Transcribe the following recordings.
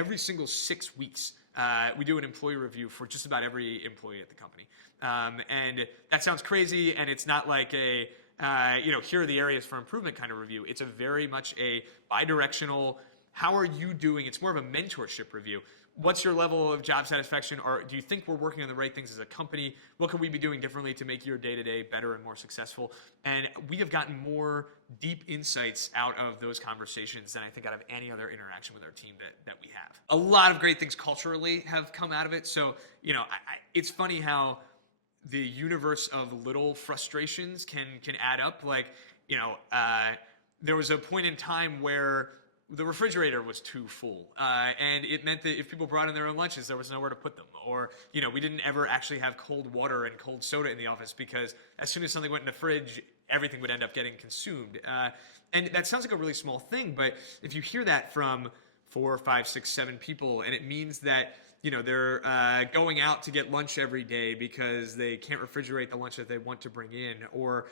every single 6 weeks, we do an employee review for just about every employee at the company. And that sounds crazy, and it's not like a, here are the areas for improvement kind of review. It's a very much a bi-directional, how are you doing? It's more of a mentorship review. What's your level of job satisfaction? Or do you think we're working on the right things as a company? What can we be doing differently to make your day-to-day better and more successful? And we have gotten more deep insights out of those conversations than I think out of any other interaction with our team that we have. A lot of great things culturally have come out of it. So, it's funny how the universe of little frustrations can add up. Like, there was a point in time where the refrigerator was too full, and it meant that if people brought in their own lunches, there was nowhere to put them. Or, we didn't ever actually have cold water and cold soda in the office because as soon as something went in the fridge, everything would end up getting consumed. And that sounds like a really small thing, but if you hear that from 4, 5, 6, 7 people, and it means that they're going out to get lunch every day because they can't refrigerate the lunch that they want to bring in. Or,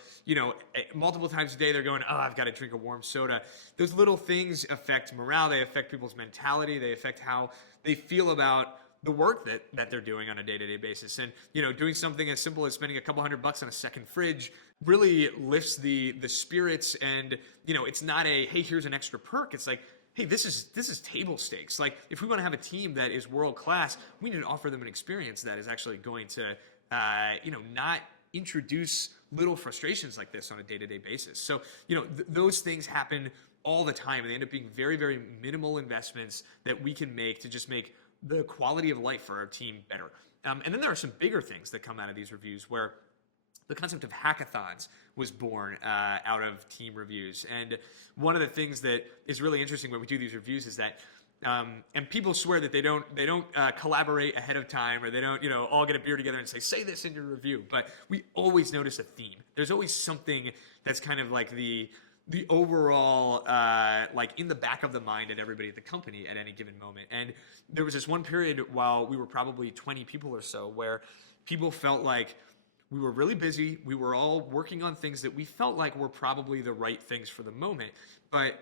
multiple times a day they're going, I've got to drink a warm soda. Those little things affect morale. They affect people's mentality. They affect how they feel about the work that they're doing on a day-to-day basis. And, doing something as simple as spending a couple $100 on a second fridge really lifts the spirits. And, it's not a, hey, here's an extra perk. It's like, hey, this is table stakes. Like, if we want to have a team that is world class, we need to offer them an experience that is actually going to, not introduce little frustrations like this on a day-to-day basis. So, those things happen all the time, and they end up being very, very minimal investments that we can make to just make the quality of life for our team better. And then there are some bigger things that come out of these reviews where the concept of hackathons was born out of team reviews. And one of the things that is really interesting when we do these reviews is that, and people swear that they don't collaborate ahead of time, or they don't, all get a beer together and say this in your review. But we always notice a theme. There's always something that's kind of like the overall, like in the back of the mind at everybody at the company at any given moment. And there was this one period while we were probably 20 people or so where people felt like we were really busy. We were all working on things that we felt like were probably the right things for the moment. But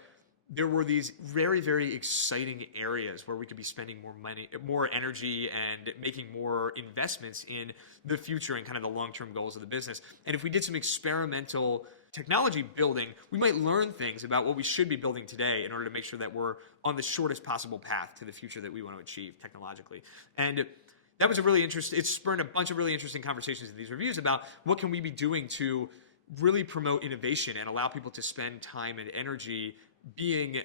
there were these very, very exciting areas where we could be spending more money, more energy, and making more investments in the future and kind of the long-term goals of the business. And if we did some experimental technology building, we might learn things about what we should be building today in order to make sure that we're on the shortest possible path to the future that we want to achieve technologically. And that was it spurred a bunch of really interesting conversations in these reviews about what can we be doing to really promote innovation and allow people to spend time and energy being,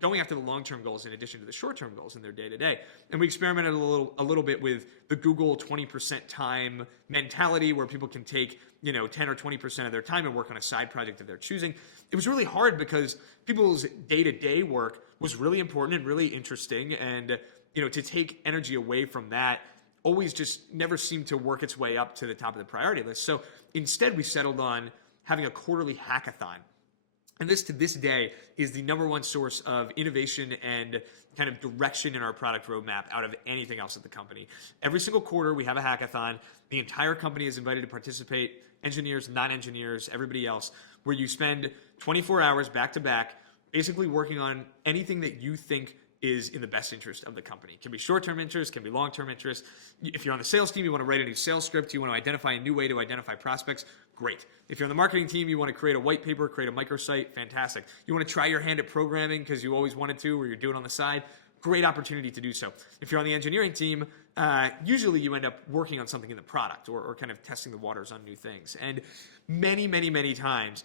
going after the long-term goals in addition to the short-term goals in their day-to-day. And we experimented a little bit with the Google 20% time mentality, where people can take, 10 or 20% of their time and work on a side project of their choosing. It was really hard because people's day-to-day work was really important and really interesting, and to take energy away from that always just never seemed to work its way up to the top of the priority list. So instead, we settled on having a quarterly hackathon. And this, to this day, is the number one source of innovation and kind of direction in our product roadmap out of anything else at the company. Every single quarter, we have a hackathon. The entire company is invited to participate, engineers, non-engineers, everybody else, where you spend 24 hours back-to-back basically working on anything that you think is in the best interest of the company. It can be short-term interest, can be long-term interest. If you're on the sales team, you want to write a new sales script, you want to identify a new way to identify prospects, great. If you're on the marketing team, you want to create a white paper, create a microsite, fantastic. You want to try your hand at programming because you always wanted to, or you're doing it on the side, great opportunity to do so. If you're on the engineering team, usually you end up working on something in the product or kind of testing the waters on new things. And many, many, many times,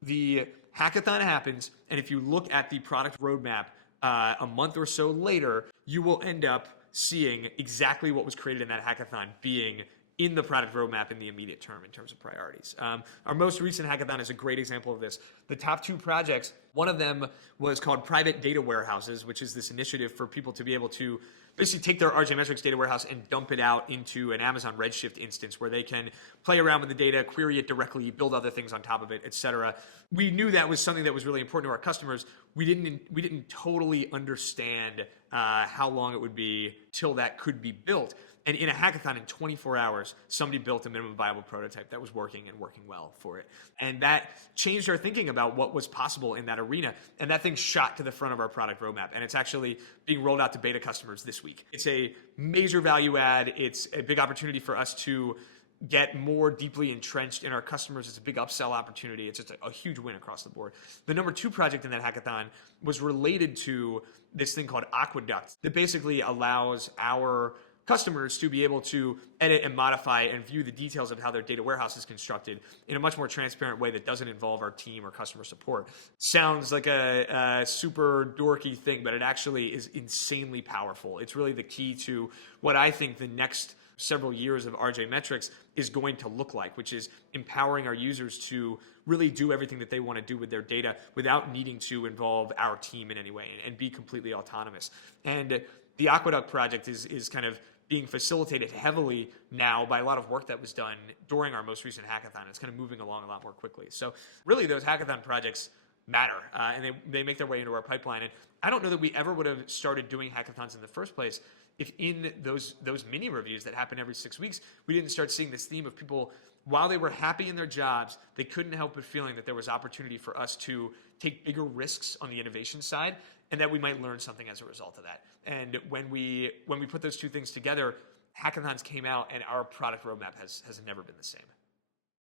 the hackathon happens, and if you look at the product roadmap, a month or so later, you will end up seeing exactly what was created in that hackathon being in the product roadmap in the immediate term in terms of priorities. Our most recent hackathon is a great example of this. The top 2 projects, one of them was called Private Data Warehouses, which is this initiative for people to be able to basically take their RJMetrics data warehouse and dump it out into an Amazon Redshift instance where they can play around with the data, query it directly, build other things on top of it, etc. We knew that was something that was really important to our customers. We didn't totally understand how long it would be till that could be built. And in a hackathon in 24 hours, somebody built a minimum viable prototype that was working and working well for it. And that changed our thinking about what was possible in that arena. And that thing shot to the front of our product roadmap. And it's actually being rolled out to beta customers this week. It's a major value add. It's a big opportunity for us to get more deeply entrenched in our customers. It's a big upsell opportunity. It's just a huge win across the board. The number 2 project in that hackathon was related to this thing called Aqueduct that basically allows our customers to be able to edit and modify and view the details of how their data warehouse is constructed in a much more transparent way that doesn't involve our team or customer support. Sounds like a super dorky thing, but it actually is insanely powerful. It's really the key to what I think the next several years of RJMetrics is going to look like, which is empowering our users to really do everything that they want to do with their data without needing to involve our team in any way and be completely autonomous. And the Aqueduct project is kind of being facilitated heavily now by a lot of work that was done during our most recent hackathon. It's kind of moving along a lot more quickly. So really those hackathon projects matter, and they make their way into our pipeline. And I don't know that we ever would have started doing hackathons in the first place if in those mini reviews that happen every 6 weeks, we didn't start seeing this theme of people, while they were happy in their jobs, they couldn't help but feeling that there was opportunity for us to take bigger risks on the innovation side, and that we might learn something as a result of that. And when we put those two things together, hackathons came out, and our product roadmap has never been the same.